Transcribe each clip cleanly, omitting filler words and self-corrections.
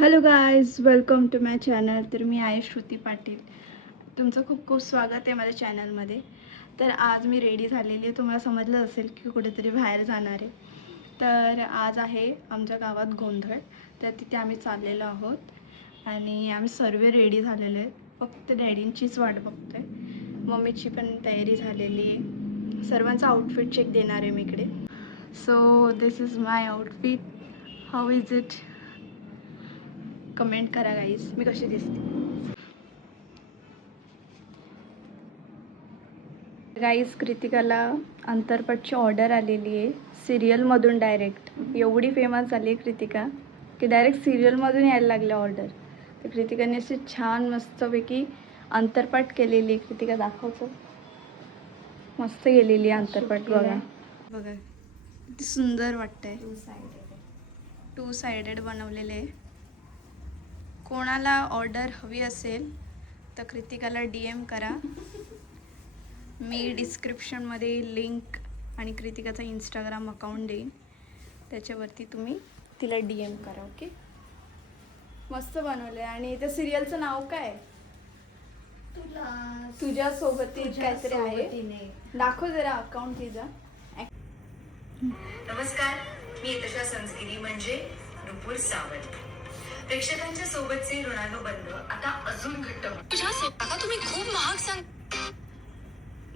Hello guys, welcome to my channel. तर मी आहे श्रुती पाटील. तुमचं खूप खूप स्वागत आहे माझ्या चॅनलमध्ये. तर आज मी रेडी झालेली आहे. तुम्हाला समजलं असेल की कुठेतरी बाहेर जाणार आहे. तर आज आहे आमच्या गावात गोंधळ, तर तिथे आम्ही चाललेलो आहोत आणि आम्ही सर्व रेडी झालेलो आहे. फक्त डॅडींचीच वाट बघतो आहे. मम्मीची पण तयारी झालेली आहे. सर्वांचा आउटफिट चेक देणार आहे मी इकडे. So this is my outfit. How is it? Comment करा गाईज, मी कशी दिसते. गाईज, कृतिकाला अंतरपटची ऑर्डर आलेली आहे सिरियलमधून डायरेक्ट. एवढी फेमस झाली आहे कृतिका की डायरेक्ट सिरियलमधून यायला लागल्या ऑर्डर. तर कृतिकाने अशी छान मस्तपैकी अंतरपाठ केलेली. कृतिका दाखवतो, मस्त गेलेली अंतरपाठ. बघा बघा किती सुंदर वाटतंय. टू सायडेड बनवलेले आहे. कोणाला ऑर्डर हवी असेल तर कृतिकाला DM करा. मी डिस्क्रिप्शनमध्ये लिंक आणि कृतिकाचा इंस्टाग्राम अकाउंट देईन, त्याच्यावरती तुम्ही तिला DM करा. ओके, मस्त बनवलं आहे. आणि त्या सिरियलचं नाव काय? तुझ्या सोबती काहीतरी आहे. दाखव जरा अकाउंट तिचा. नमस्कार, मी यशा संस्कृती म्हणजे नुपूर सावंत. प्रेक्षकांच्या सोबतचे ऋणानुबंध आता अजून घट्ट. तुझ्या स्वतः तुम्ही खूप महाग सांग.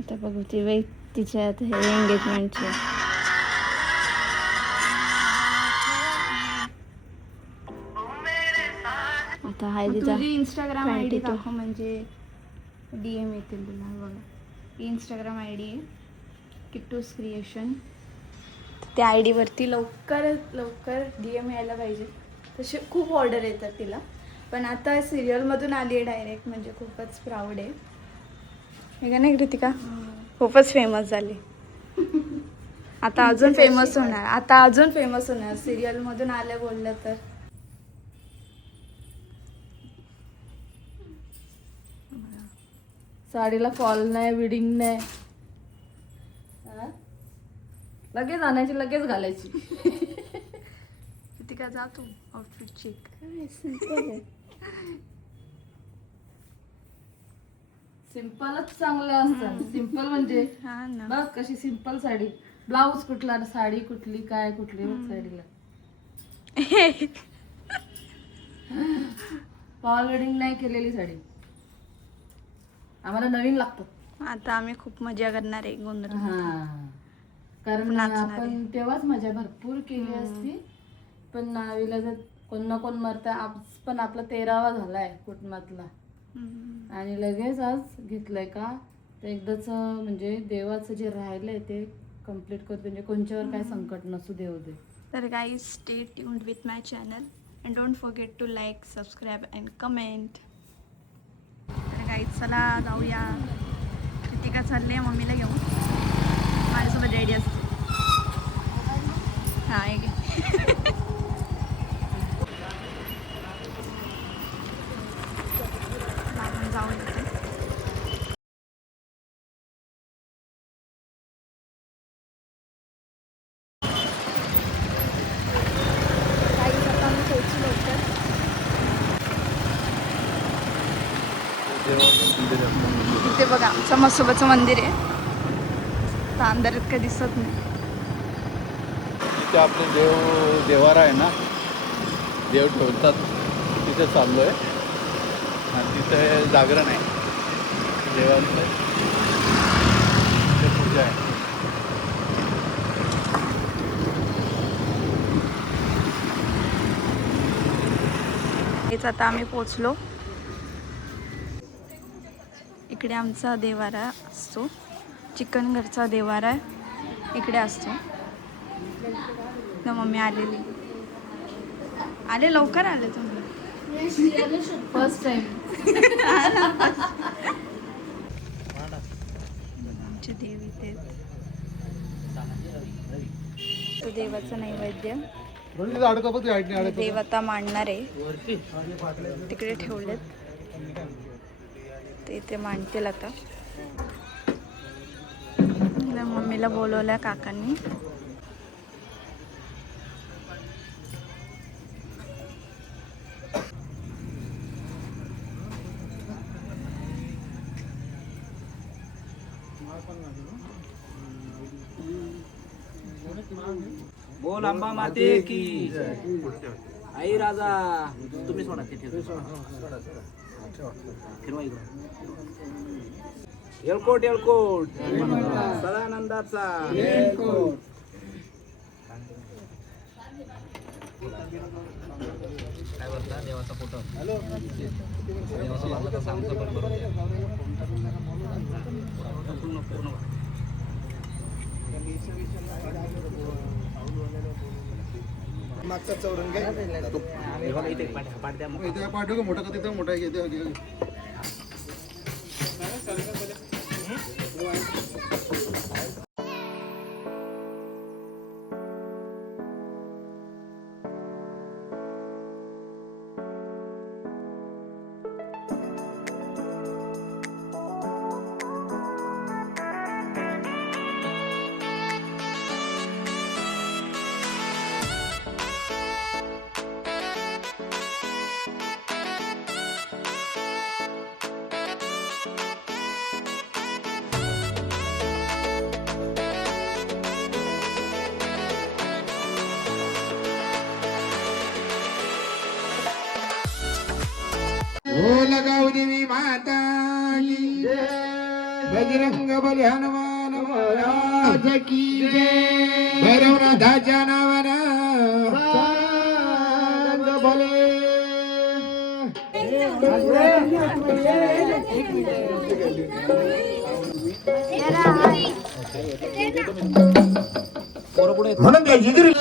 आता बघू ती बाई तिच्यात हे एंगेजमेंटचे. आता हाय तिचा इंस्टाग्राम ID दाखव, म्हणजे DM येतील तुला. बघा, इंस्टाग्राम ID आहे किट्टूस क्रिएशन. त्या ID वरती लवकर DM यायला पाहिजे. तसे खूप ऑर्डर येतात तिला, पण आता सिरियलमधून आली आहे डायरेक्ट, म्हणजे खूपच प्राऊड आहे. हे का नाही कृतिका? खूपच फेमस झाली. आता अजून फेमस होणार. सिरियलमधून आलं बोललं तर. साडीला फॉल नाही, विडिंग नाही. लगेच आणायची, लगेच घालायची. कृतिका जा तू आउटफिट चेक. काय सिंपल आहे. सिंपलच चांगलं असतं. सिंपल म्हणजे हा ना. बघ कशी सिंपल साडी. ब्लाऊज कुठला, साडी कुठली, काय कुठली बघ साडीला. फॉल विडिंग नाही केलेली साडी. आम्हाला नवीन लागतं. आता आम्ही खूप मजा करणार आहे गोंधळ. हा, कारण आपण तेव्हाच मजा भरपूर केली असती. पण नावीला जर कोण ना कोण मरतं. आज पण आपला 13वा झालाय कुटुंबातला आणि लगेच आज घेतलंय का तर एकदाच, म्हणजे देवाचं जे राहिलंय ते कम्प्लीट करतो, म्हणजे कोणच्यावर काय संकट नसू देऊ दे. तर guys, stay tuned with my channel and don't forget to like, subscribe and comment. तर गाईज, चला जाऊया. कृतिका चालली आहे मम्मीला घेऊन. माझ्यासोबत रेडी असते. हां, एक आपण जाऊ तिथे. गाईज, आता आम्ही पोहोचलो लवकर. इथे बघा आमचं म्हसोबाचं मंदिर आहे. तर अंधारात काही दिसत नाही. तिथे आपले देवारा आहे ना, देव ठेवतात, तिथे चाललो आहे. आणि तिथे जागरण आहे देवाचं, तिथे पूजा आहे. हेच आता आम्ही पोचलो. इकडे आमचा देवारा असतो, चिकनघरचा देवारा इकडे असतो. मम्मी आलेली. आले, लवकर आले तुम्ही. First time. आमचे देव इथे. तो देवाचं नैवेद्य देव आता मांडणार आहे. तिकडे ठेवलेत, ते इथे मांडतील आता. मम्मीला बोलवल्या काकांनी. बोल अंबा माते की आई राजा. तुम्ही सोडा ते फिरवा इकडं. येळकोट येळकोट सदानंदाचा काय बोलता देवाचा फोटो देवाचा लागला तर साऊंडचा पण बरोबर पूर्ण पूर्ण मागचा चौरंग आहे. इथे पाठ द्या मग. इथे पाठवू का मोठा का तिथं मोठा आहे इथे. हो लगाऊ देवी माता की जय. बजरंग बली हनुमान महाराज की जय. भैरवनाथाच्या नावानं बजरंग बली. म्हणून त्या जिगरी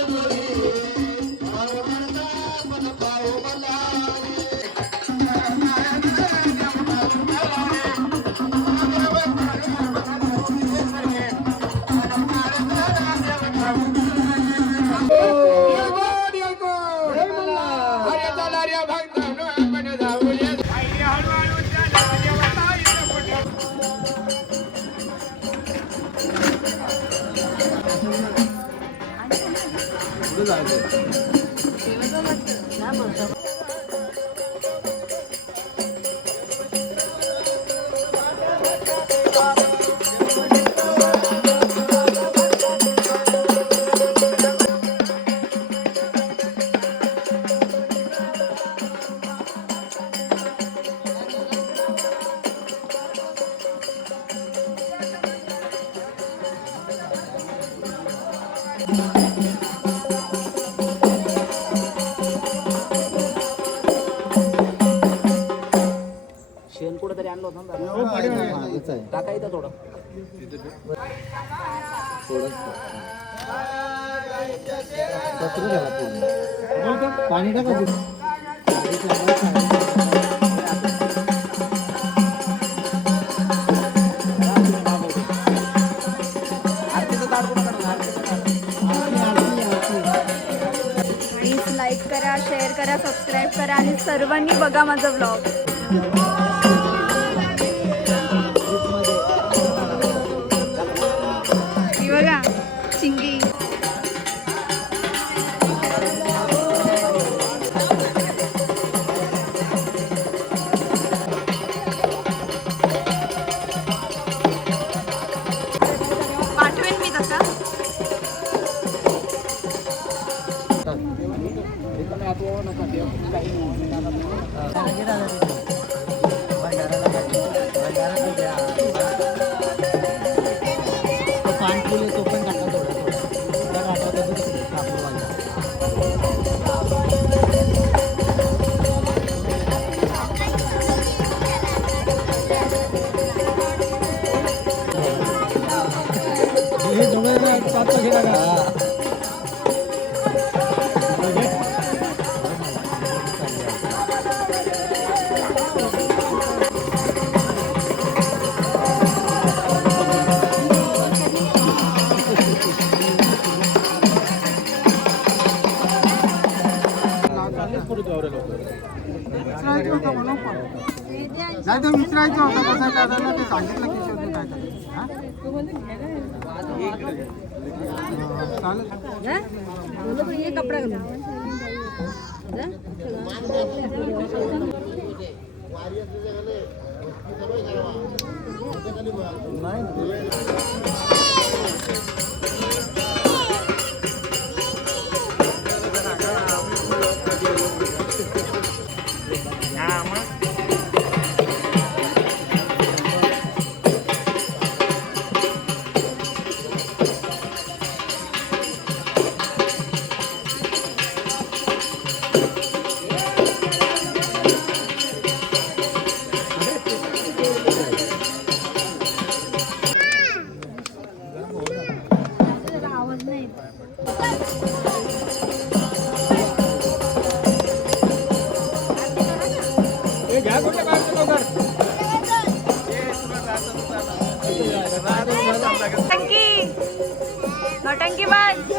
शेण कुठं तरी आणलं होतं ना. टाका इथं थोडं. पाणी टाका. आरतीचं ताट कुठं काढून प्लीज लाईक करा, शेअर करा, सबस्क्राईब करा आणि सर्वांनी बघा माझा ब्लॉग. ही बघा चिंगी. पाठवेन मी तसा. नाही तर विचारायचं होतं कसं करायला ते सांगितलं की शेवटी काय करायचं. चालेल. कपडा नौटंकी बाज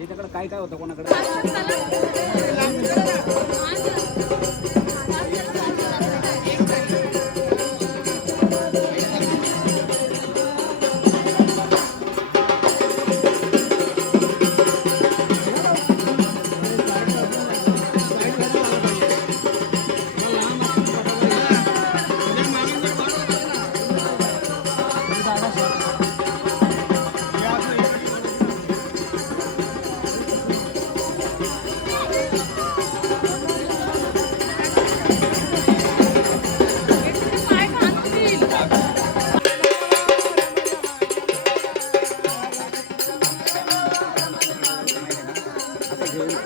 याच्याकडे काय काय होतं कोणाकडे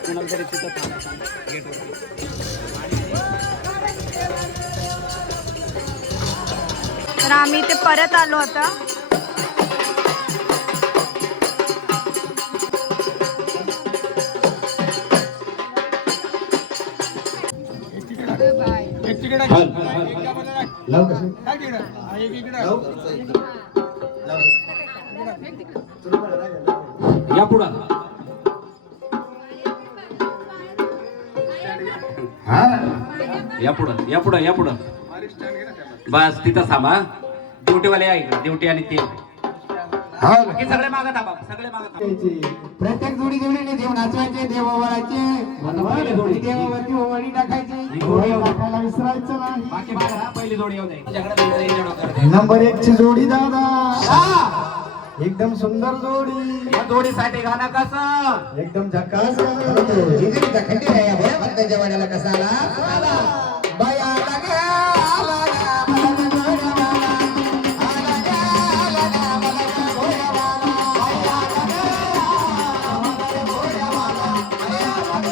कोणाला तरी तिथं तर आम्ही ते परत आलो आता. या पुढं या पुढं या पुढं या पुढं बस तिथं थांबा. ड्युटीवाले या इकडे ड्युटी आणि ते बाकी सगळे मागं थांबा सगळे मागं थांबा. प्रत्येक जोडी जोडीने देव नाचवायचे देव ओवाळायचे देवावरती ओवाळी टाकायची टाकायला विसरायचं नाही. बाकी मागं राहा, पहिली जोडी येऊ द्या. नंबर 1 ची जोडी दादा एकदम सुंदर जोडी. या जोडीसाठी गाणं कसं एकदम झकास जिगरीचा खंडीर आहे बरं भक्तांच्या वाड्याला कसा आला बाया आला ग, आला ग, मला ग घोड्यावाला. आला ग, आला ग, मला ग घोड्यावाला. बाया आला ग, आला ग घोड्यावाला. बाया आला ग,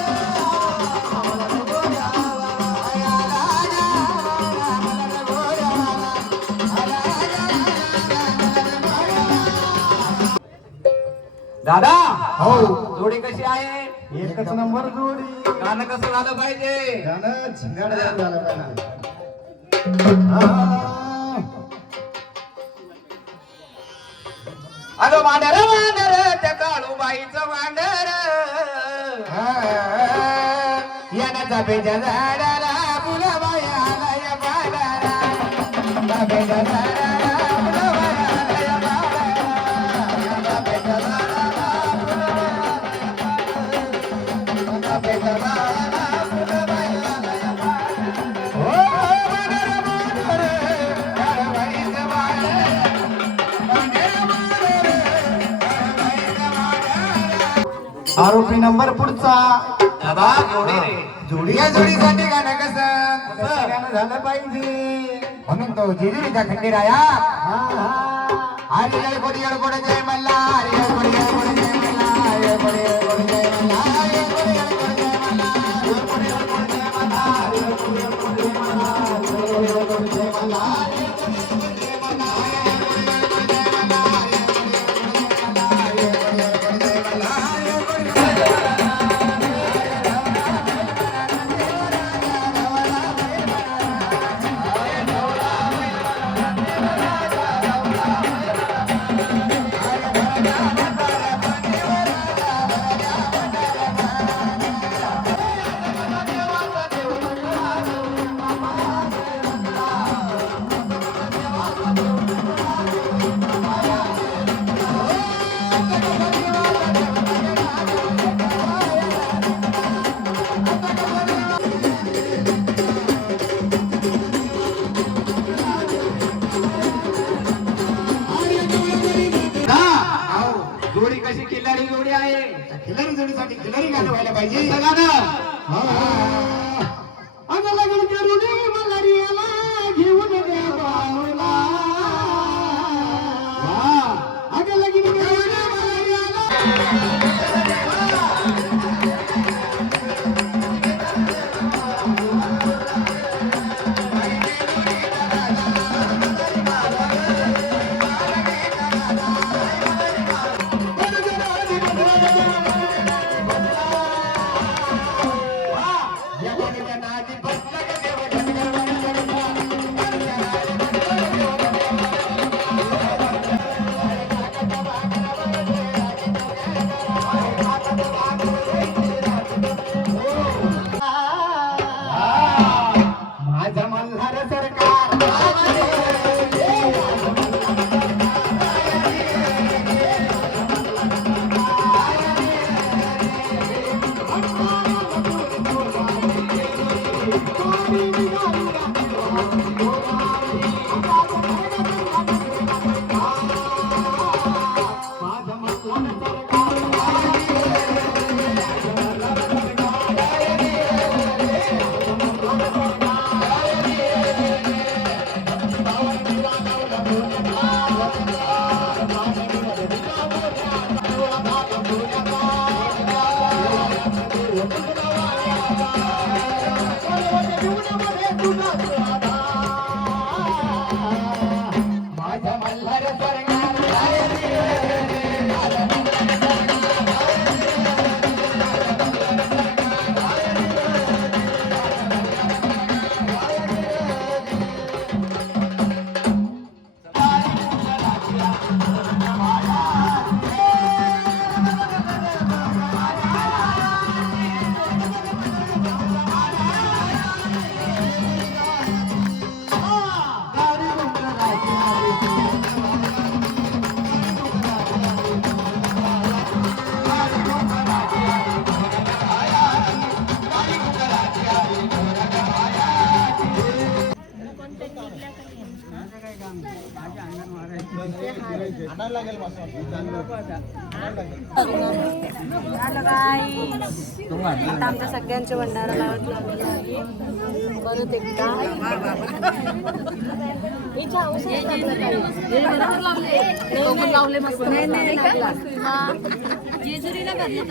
आला ग घोड्यावाला. बाया आला ग, आला ग घोड्यावाला. आला ग, दादा हो जोडी कशी आहे? एकच नंबर जोडी. गाणं कसं झालं पाहिजे? गाणं झिंगाट झालं पाहिजे. अगं वांडर वांडर त्या काळूबाईचं वांडर यानं चापेच्या झाडाला फुलबाई आला या पाडाला. चापेच्या झाडाला फुलबाई आला या पाडाला. चापेच्या झाडाला चापेच्या झाडाला फुलबाई आला या पाडाला. हो वांडर वांडर काळूबाईचं वांडर. आरोपी नंबर पुढचा दादा जोडी रे जोडी. या जोडीसाठी गाणं कसं गाणं झालं पाहिजे म्हणून तो जेजुरीचा खंडेराया हरी जय कोडी कोड जय मल्ला. हरी जय कोडी कोड जय मल्ला. हरी जय कोडी कोड जय मल्ला. हरी जय कोडी कोड जय मल्ला. घेतलं गाणं अगं लग्न करून मलारियाला घेऊन दे बाहुला अगं लग्न करून मलारियाला माझं मल्हार सरकार माझं मल्हार आता आमच्या सगळ्यांचे भंडारा लावत लागलेला आहे. परत एकदा लावले मस्त जेजुरीला भरले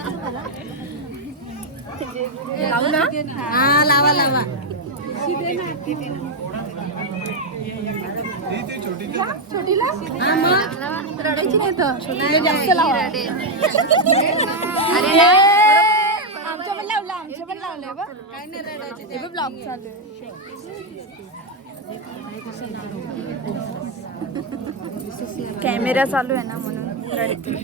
लावू ना हा लावा लावा छोटीला हा मग रडायची नाही तर जास्त लावा अरे आमच्या पण लावलं आमच्या पण लावलंय बघ काय नाही रडायचे ते ब्लॉग चालू कॅमेरा चालू आहे ना म्हणून रडते.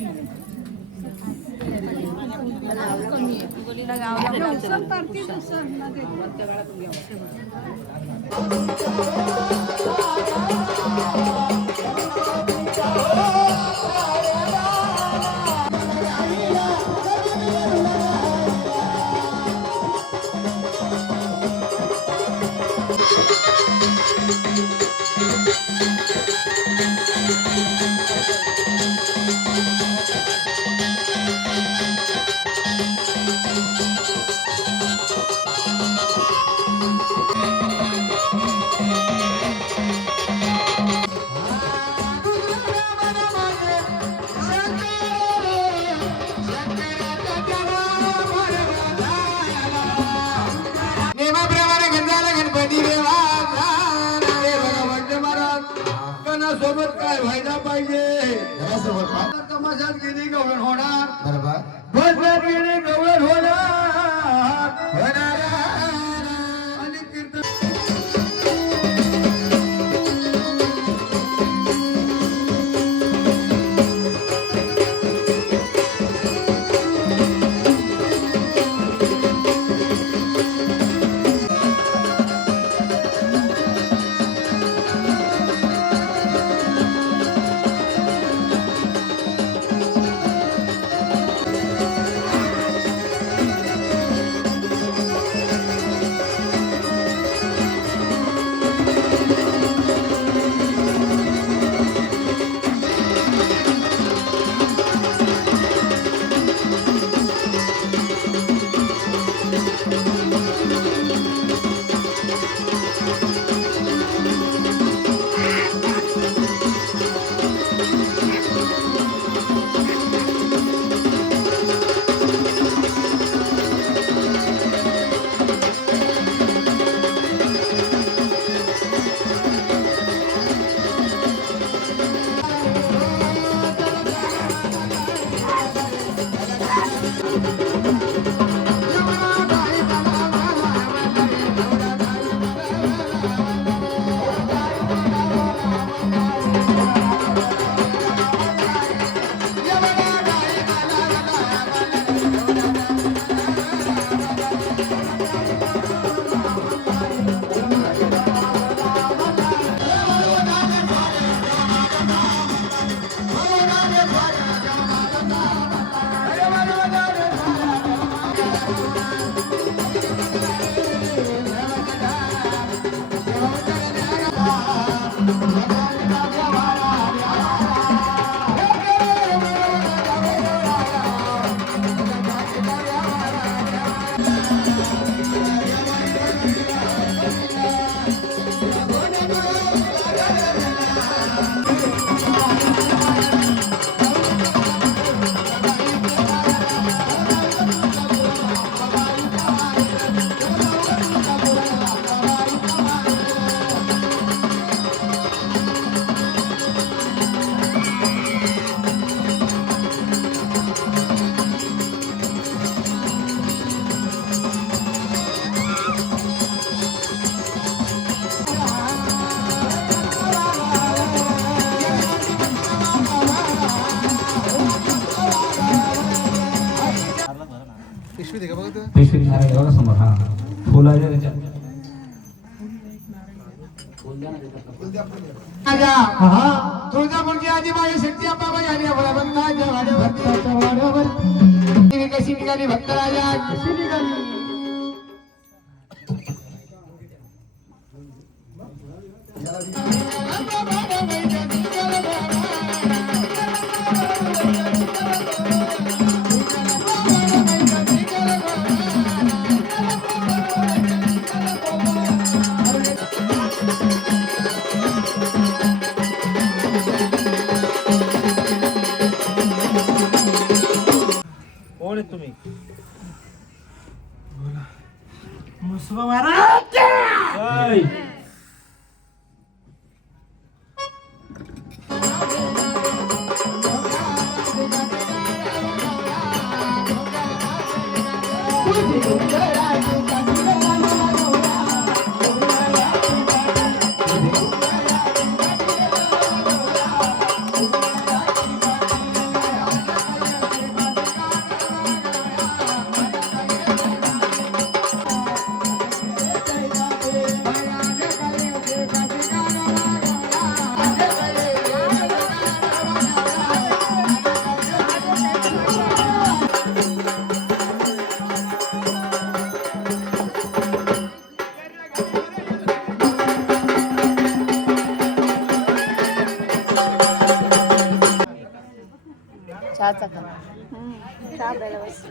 सोबत काय व्हायला पाहिजे तमाशात गेली गवळण होणार बरोबर भजनात गेली गवळण होणार आणि कीर्तन पेशवी नारळ बघा समोर. हा फुल आहे त्याच्यात. तुळजापूरची आजीबाई शक्ती अंबाबाई आली भोळाबंदाच्या वाड्यावर कशी निघाली भक्तराजा कशी निघाली. कोण आहे तुम्ही? ओय. चहाचा कप. चहा प्यायला बस.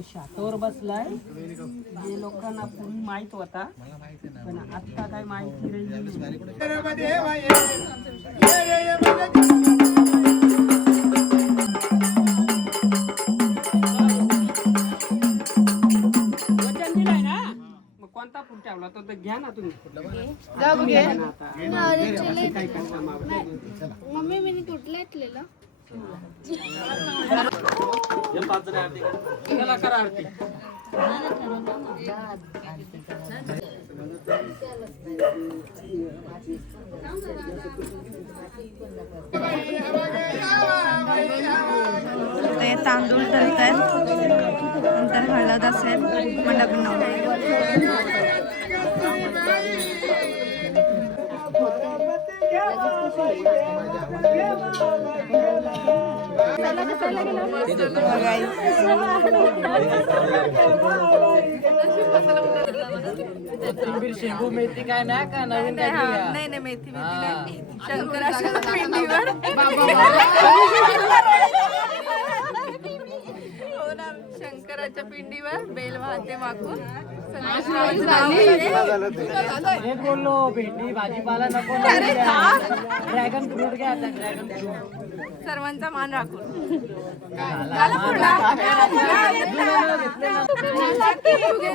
तो शातावर बसलाय जे लोकांना पूर्वी माहित होता पण आता काय माहिती नाही. वचन दिलंय ना मग कोणता फूल ठेवला तो तर घ्या ना तुम्ही. काय करता मग? मम्मी मी कुठलं घेतलेलं चला करा आरती. ते तांदूळ तळतात नंतर हळद असेल मग लग्न. शेंगू मेथी काय ना का नवीन काय नाही नाही मेथी नाही. शंकराच्या पिंडीवर हो ना, शंकराच्या पिंडीवर बेल वाहते वाकून बोललो भेंडी भाजीपाला नको ड्रॅगन फ्रूट घ्या ड्रॅगन फ्रूट सर्वांचा मान राखून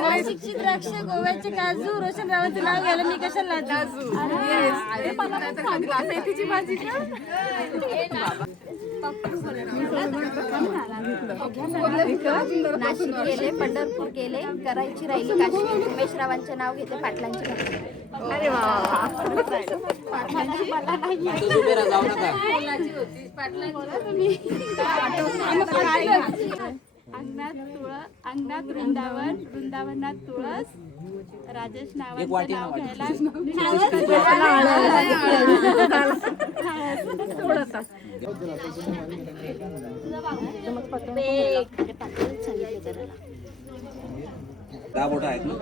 नाशिकची द्राक्ष गोव्याचे काजू रोशन रावांचं नाव घ्यायला मी कशाला मेथीची भाजी नाशिक गेले पंढरपूर गेले करायची राहिली काशी उमेशरावांचे नाव घेते पाटलांची भाजी. अरे वा जाऊ नका. अंगणात वृंदावन वृंदावनात तुळस राजेश एक वाटी नाव घ्यायला दहा बोट आहेत ना.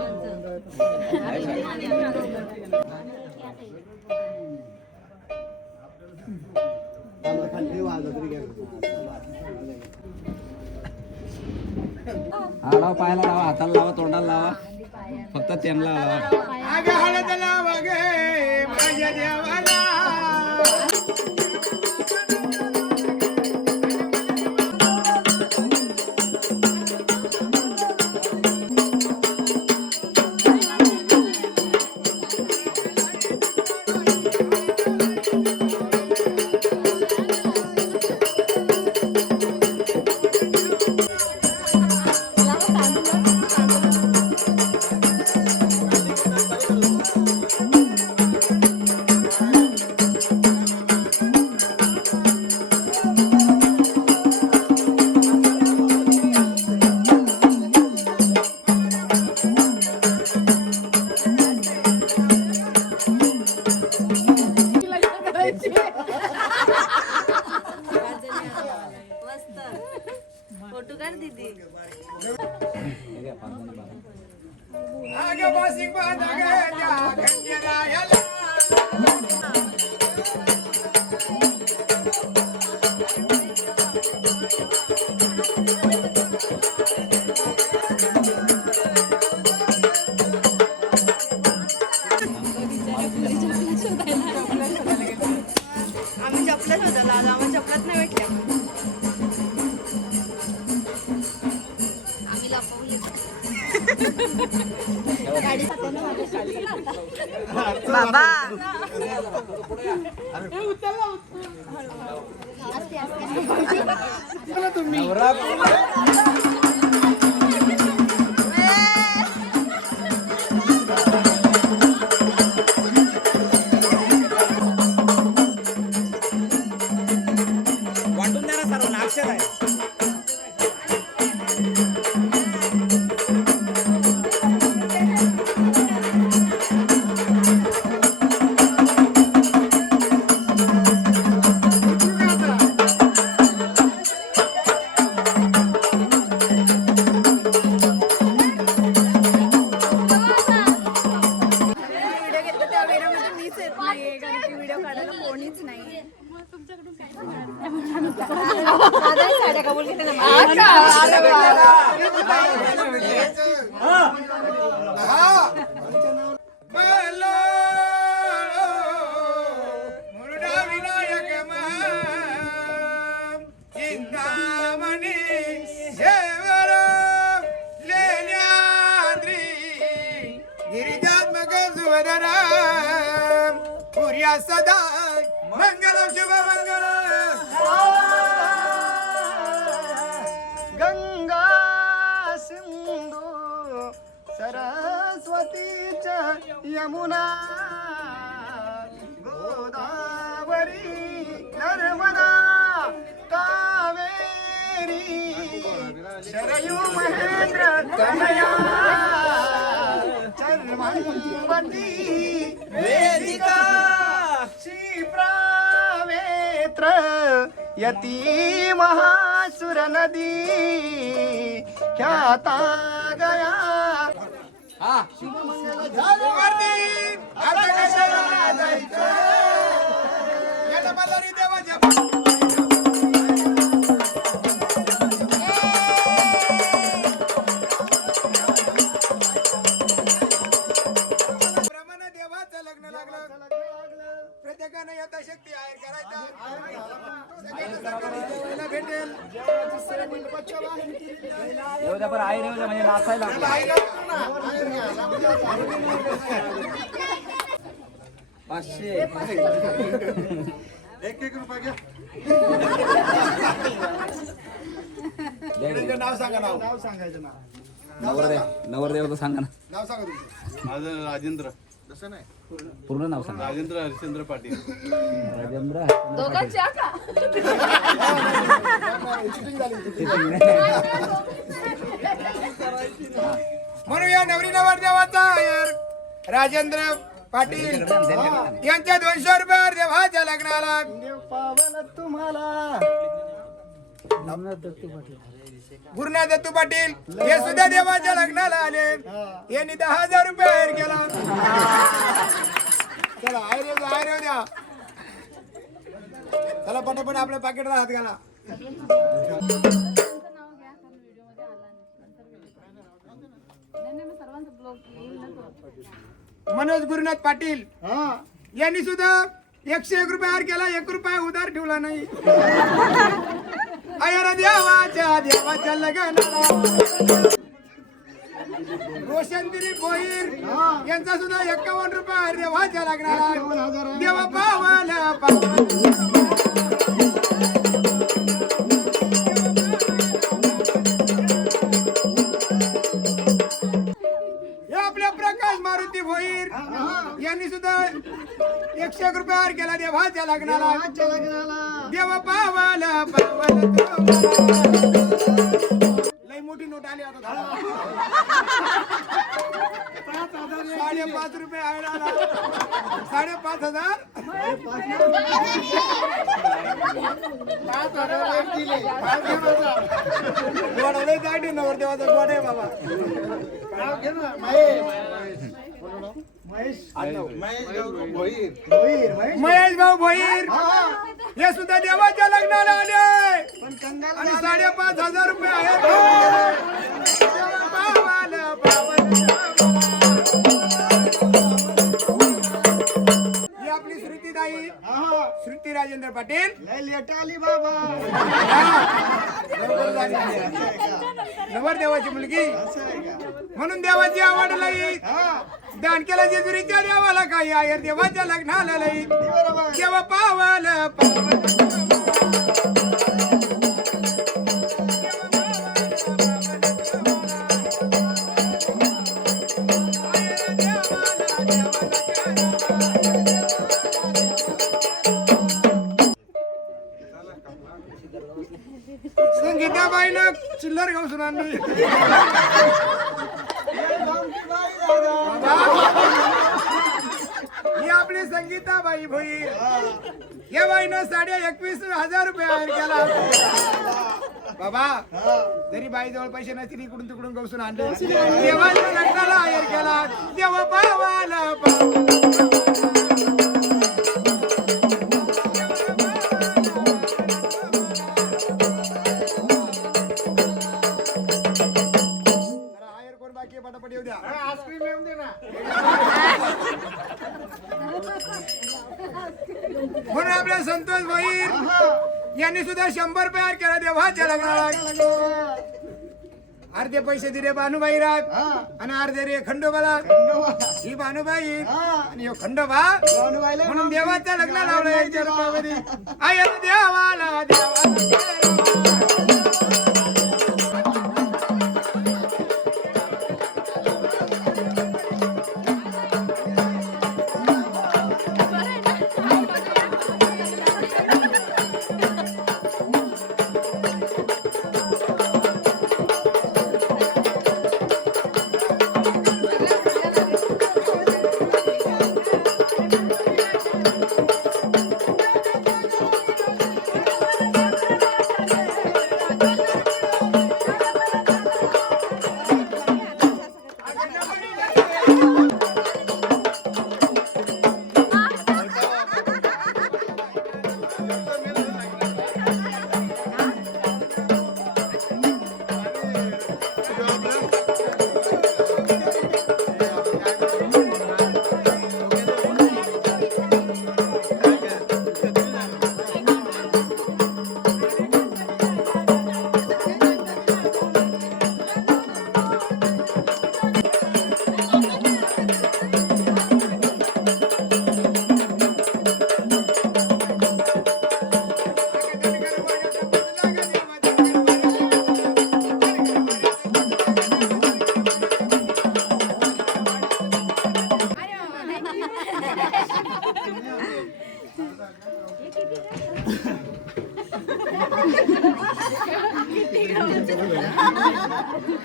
हा लावा, पायाला लावा, हाताला लावा, तोंडाला लावा, फक्त त्यांना लावा. फोटो काढ दीदी. आम्ही चपला शोधायला आलो, आम्हाला चपलाच नाही भेटल्या. बाबा वाटून द्या ना सर्वांना, अक्षर आहे. व्हिडिओमध्ये मीच येत नाहीये कारण की व्हिडिओ काढायला कोणीच नाही. साड्या कबूल केल्या ना. सदा मंगल शुभ मंगल गंगा सिंधू सरस्वतीच्या यमुना गोदावरी नर्मदा कावेरी शरयू महेंद्र कमया चर्मवती वेदिका क्षिप्रावेत्र यती महासुर नदी ख्याता गया. वरती आता कशाला जायचं या डबालारी देवाच्या प्रमाणे देवाचं लग्न लागलं. प्रत्येकाने यथाशक्ती आहेर करायचा. सगळ्यांना भेटेल एक रुपया घ्या. नाव सांगा. नाव सांगायचं. नवरदेवाचं सांगा ना. नाव सांगा तुमचं. माझं राजेंद्र. तसं नाही पूर्ण नाव सांगा. राजेंद्र हरिश्चंद्र पाटील. राजेंद्र दोघांच्या का? म्हणून या नवरी नवरदेवाचा आहेर राजेंद्र पाटील यांच्या 200 रुपयावर देवाच्या लग्नाला पावन तुम्हाला गुरुनाथ दत्तू पाटील हे सुद्धा देवाच्या लग्नाला आले. यांनी 10,000 रुपये आहेर केला. चला आहेर येऊ द्या. चला पटापट आपल्या पाकिटला हात घाला. मनोज गुरुनाथ पाटील यांनी सुद्धा 101 रुपये हार केला. 1 रुपया उधार ठेवला नाही. अयर देवाच्या लग्नाला रोशन दिलीप भोईर यांचा सुद्धा 51 रुपये हार देवाच्या लग्नाला. देवा पावाला आपल्या प्रकाश मारुती भोईर यांनी सुद्धा 101 रुपये हार केला देवाच्या लग्नाला. देवा पावाला लई मोठी नोट आली आता. 5.5 रुपये हार आला. 5,500 गोडा जायटी नवरदेवाचा गोड आहे बाबा. महेश भाऊ भोईर हे सुद्धा देवाच्या लग्नाला आले आणि 5,500 रुपये आहेत. ही आपली श्रुतीताई श्रुती राजेंद्र पाटील लेटाली बाबा नवरदेवाची मुलगी म्हणून देवाची आवड लई. दान केलं जेजुरीच्या देवाला काही आहेर देवाच्या लग्नाला लई. देवा पावाला संगीताबाईनं चिल्लर घासून आणली. ही आपली संगीताबाई भोईर या बाईनं 21,500 रुपये हायर केला. बाबा जरी बाई जवळ पैसे नसतील इकडून तिकडून घासून आणले. देवाच्या लग्नाला हायर केला. देवा पावाला आपला संतोष भोईर यांनी सुद्धा 100 रुपये हार केला देवाच्या लग्नाला. अर्धे पैसे दिले भानुबाई राग आणि अर्धे रे खंडोबाला. ही भानुबाई आणि ह्यो खंडोबा म्हणून देवाचं लग्न लावलं यांच्या रूपामध्ये. आय देवाला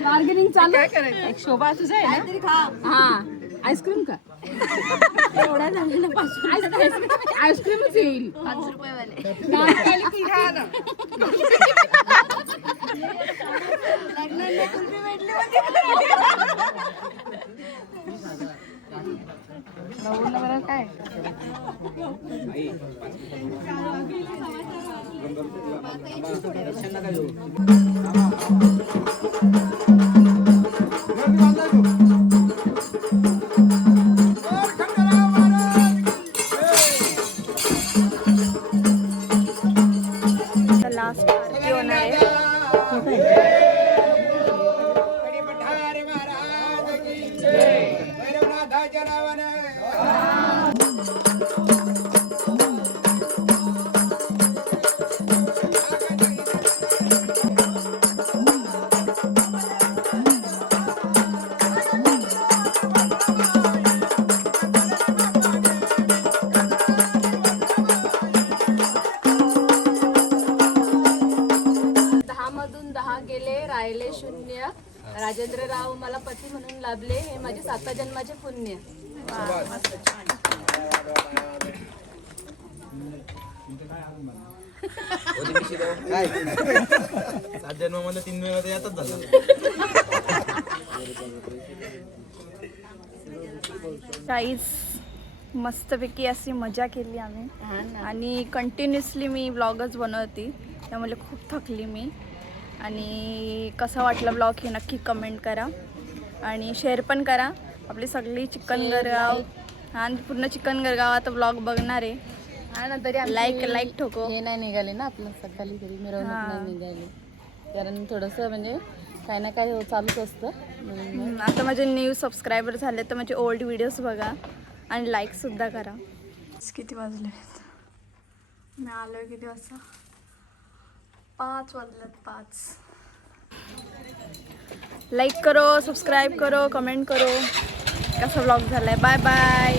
बार्गेनिंग चालू काय करायचं. एक शोभा तुझा आहे ना. हा आईस्क्रीम का एवढा झाला ना. आईस्क्रीमच येईल 5 रुपये वाले. काय लास्ट आरती होणार आहे. भैरवनाथाच्या नावाने. राहिले 0. राजेंद्रराव मला पती म्हणून लाभले. हे माझे 7 जन्माचे पुण्य. जन्मामध्ये 3 वेळा यातच झालं. काहीच मस्तपैकी अशी मजा केली आम्ही आणि कंटिन्युअसली मी व्लॉगच बनवते त्यामुळे खूप थकली मी. आणि कसा वाटला ब्लॉग हे नक्की कमेंट करा आणि शेअर पण करा. आपली सगळी चिकनगरगाव आणि पूर्ण चिकनगरगावात ब्लॉग बघणार आहे. तरी लाईक ठोको. हे नाही निघाले ना आपलं सकाळी तरी मिरवणूक नाही निघाली कारण थोडंसं म्हणजे काही ना काही चालूच असतं. आता माझे न्यू सबस्क्रायबर झाले तर माझे ओल्ड व्हिडिओज बघा आणि लाईकसुद्धा करा. किती वाजले मी आलो आहे किती वाजता 5 वाजलेत 5. लाईक करो सबस्क्राईब करो कमेंट करो कसा व्लॉग झाला आहे. Bye bye.